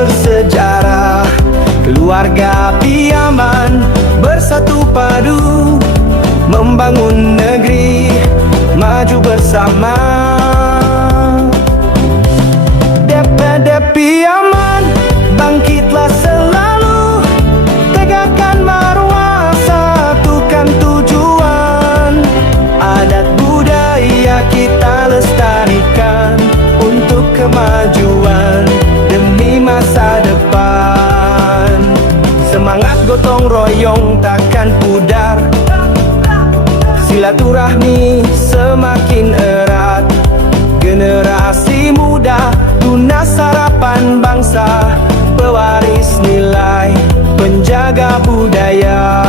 bersejarah. Keluarga Piyaman bersatu padu membangun negeri maju bersama. DPD Piyaman bangkitlah selalu, tegakkan marwah, satukan tujuan. Adat budaya kita lestarikan untuk kemajuan demi masa depan. Semangat gotong royong takkan pudar, silaturahmi semakin erat. Generasi muda tunas harapan bangsa, pewaris nilai, penjaga budaya.